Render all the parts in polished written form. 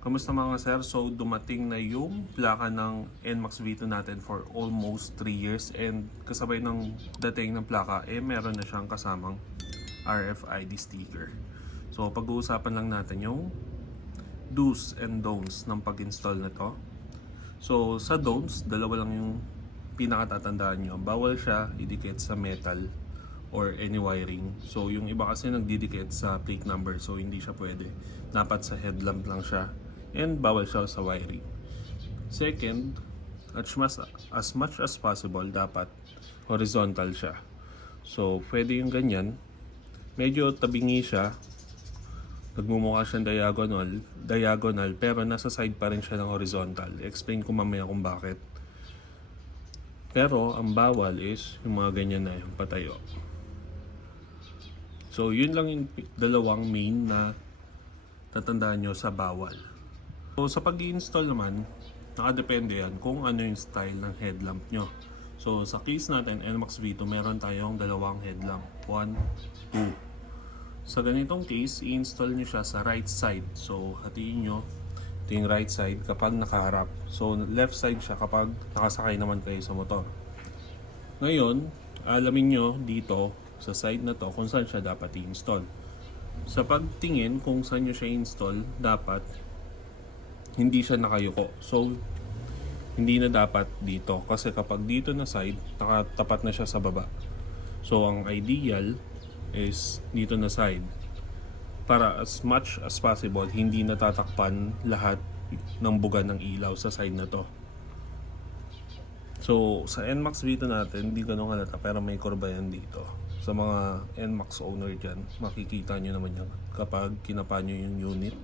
Kamusta mga sir? So dumating na yung plaka ng NMAX V2 natin for almost 3 years and kasabay ng dating ng plaka meron na siyang kasamang RFID sticker. So pag-uusapan lang natin yung do's and don'ts ng pag-install nito. So sa don'ts, dalawa lang yung pinakatatandaan nyo. Bawal siya idikit sa metal or any wiring. So yung iba kasi nagdidikit sa plate number, so hindi siya pwede. Dapat sa headlamp lang siya. And bawal siya sa wiring. Second, as much as possible, dapat horizontal siya. So pwede yung ganyan. Medyo tabingi siya. Nagmumukha siyang diagonal, pero nasa side pa rin siya ng horizontal. Explain ko mamaya kung bakit. Pero ang bawal is yung mga ganyan na yung patayo. So yun lang yung dalawang main na tatandaan nyo sa bawal. So sa pag-i-install naman, nakadepende yan kung ano yung style ng headlamp nyo. So sa case natin, NMAX V2, meron tayong dalawang headlamp. 1, 2. Sa ganitong case, i-install nyo siya sa right side. So hatiin nyo, ito yung right side kapag nakaharap. So left side siya kapag nakasakay naman kayo sa motor. Ngayon, alamin nyo dito sa side na to kung saan siya dapat i-install. Sa pagtingin kung saan nyo siya i-install, dapat hindi siya nakayuko. So hindi na dapat dito kasi kapag dito na side, nakatapat na siya sa baba. So ang ideal is dito na side para as much as possible hindi natatakpan lahat ng buga ng ilaw sa side na to. So sa NMAX V2 natin hindi ganun halata, pero may kurba yan dito. Sa mga NMAX owner dyan, makikita nyo naman yan kapag kinapa nyo yung unit,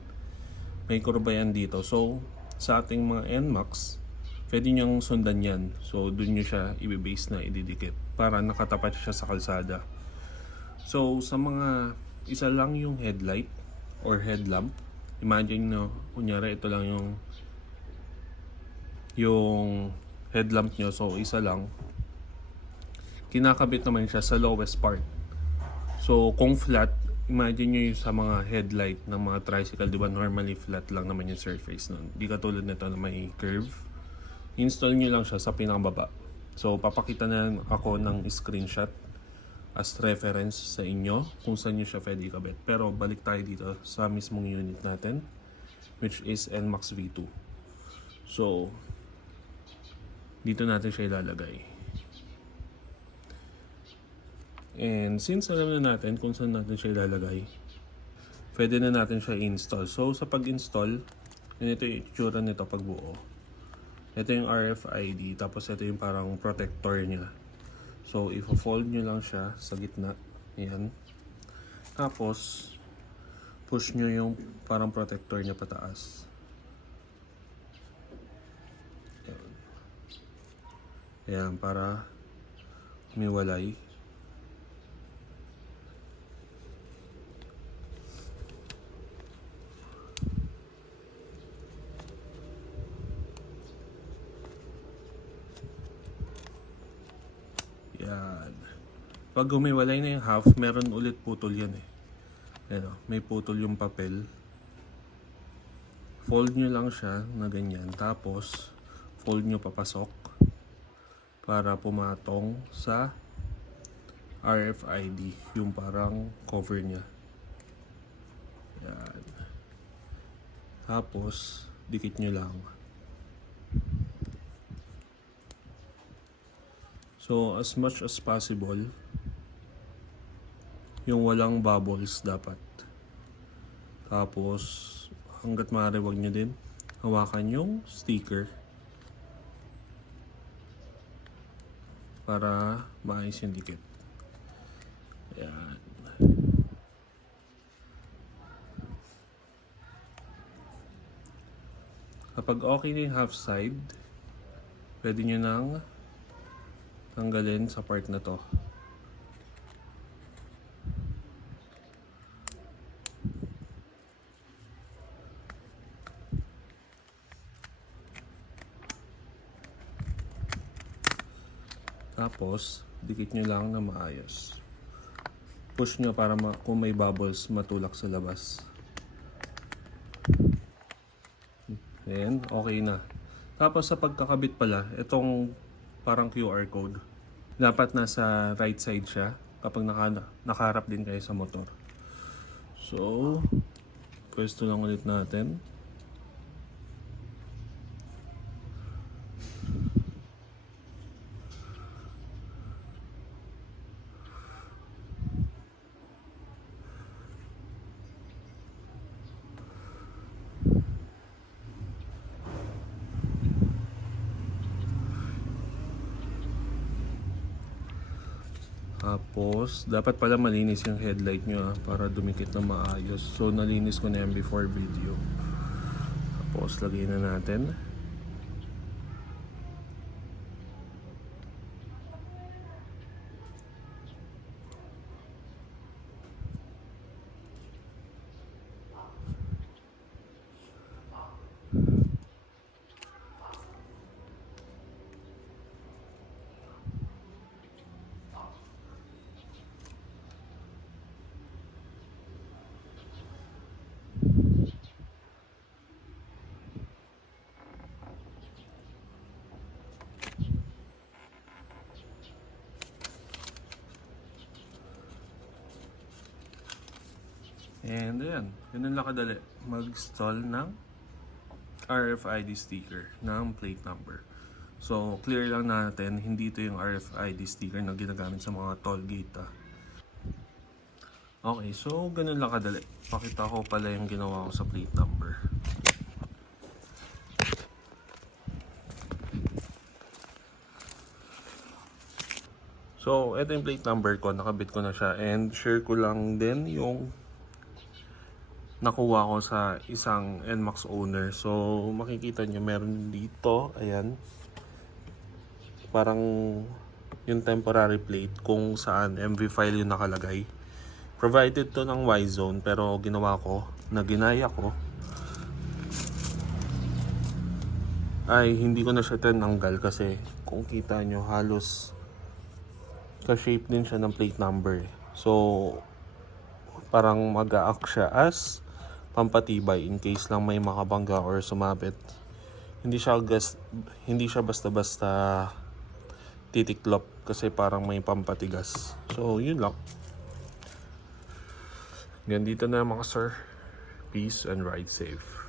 may kurba yan dito. So sa ating mga NMAX, pwede nyong sundan yan. So dun nyo siya i-base na ididikit para nakatapat siya sa kalsada. So sa mga isa lang yung headlight or headlamp, imagine nyo, kunyari ito lang yung headlamp nyo, so isa lang, kinakabit naman siya sa lowest part. So kung flat, imagine nyo yung sa mga headlight ng mga tricycle, di ba normally flat lang naman yung surface nun, di katulad nito na may curve. Install nyo lang siya sa pinakababa. So papakita na ako ng screenshot as reference sa inyo kung saan nyo siya pwede ikabit. Pero balik tayo dito sa mismong unit natin, which is NMAX V2. So dito natin siya ilalagay. And since alam na natin kung saan natin siya ilalagay, pwede na natin siya i-install. So sa pag-install, ito yung itsura nito pag buo. Ito yung RFID, tapos ito yung parang protector niya. So i-fold nyo lang siya sa gitna. Ayan. Tapos push nyo yung parang protector niya pataas. Ayan, para umiwalay. Yan. Pag umiwalay na yung half, meron ulit putol yan eh. Ayan, may putol yung papel. Fold nyo lang siya na ganyan. Tapos, fold nyo papasok para pumatong sa RFID, yung parang cover niya. Yan. Tapos, dikit nyo lang. So, as much as possible, yung walang bubbles dapat. Tapos, hanggat maaari wag nyo din hawakan yung sticker para maayos yung dikit. Ayan. Kapag okay na yung half side, pwede nyo nang tanggalin sa part na to. Tapos, dikit nyo lang na maayos. Push nyo para kung may bubbles, matulak sa labas. Then, okay na. Tapos sa pagkakabit pala, itong parang QR code, dapat nasa right side siya kapag nakaharap din kayo sa motor. So, pwesto lang ulit natin. Tapos, dapat pala malinis yung headlight nyo para dumikit na maayos. So, nalinis ko na yan before video. Tapos, lagay na natin. And ayan, ganun lang kadali mag-install ng RFID sticker ng plate number. So, clear lang natin, hindi ito yung RFID sticker na ginagamit sa mga toll gate. Okay, so ganun lang kadali. Pakita ko pala yung ginawa ko sa plate number. So, ito yung plate number ko, nakabit ko na siya, and share ko lang din yung nakuha ko sa isang NMAX owner. So, makikita nyo meron dito, ayan, parang yung temporary plate kung saan MV file yung nakalagay. Provided to ng Y-Zone, pero ginawa ko, na ginaya ko, ay hindi ko na siya tinanggal kasi kung kita nyo halos ka-shape din siya ng plate number. So, parang mag-a-act siya as pampatibay in case lang may makabangga or sumabit. Hindi siya basta-basta titiklop kasi parang may pampatigas. So, yun lang. Ganito na mga sir. Peace and ride safe.